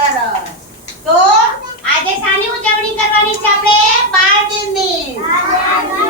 તો આજે શાની ઉજવણી કરવાની છે આપણે બાળ દિનની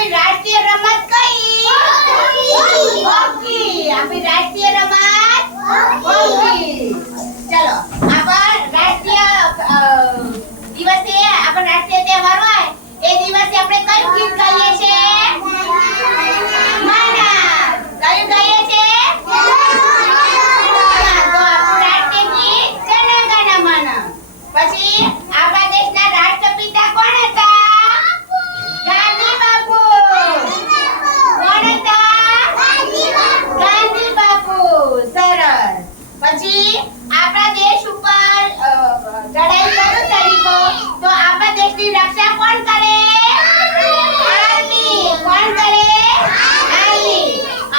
આપણી રાષ્ટ્રીય રમત કઈ? હોકી. આપણી રાષ્ટ્રીય રમત હોકી. ચલો, આપણ રાષ્ટ્રીય દિવસે, આપણ રાષ્ટ્રીય તહેવાર હોય, એ દિવસે આપણે કઈ ગીત ગાઈએ?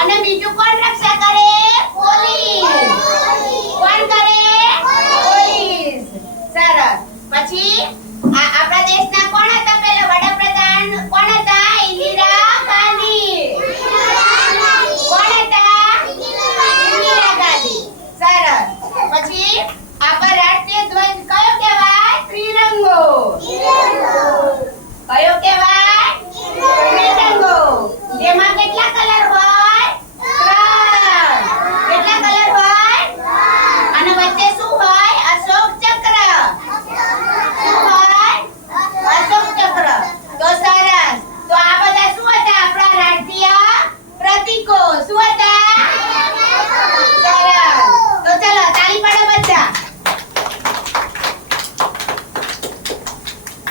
અને બીજું કોણ રક્ષા કરે? પોલીસ. કોણ કરે? પોલીસ. સરસ. પછી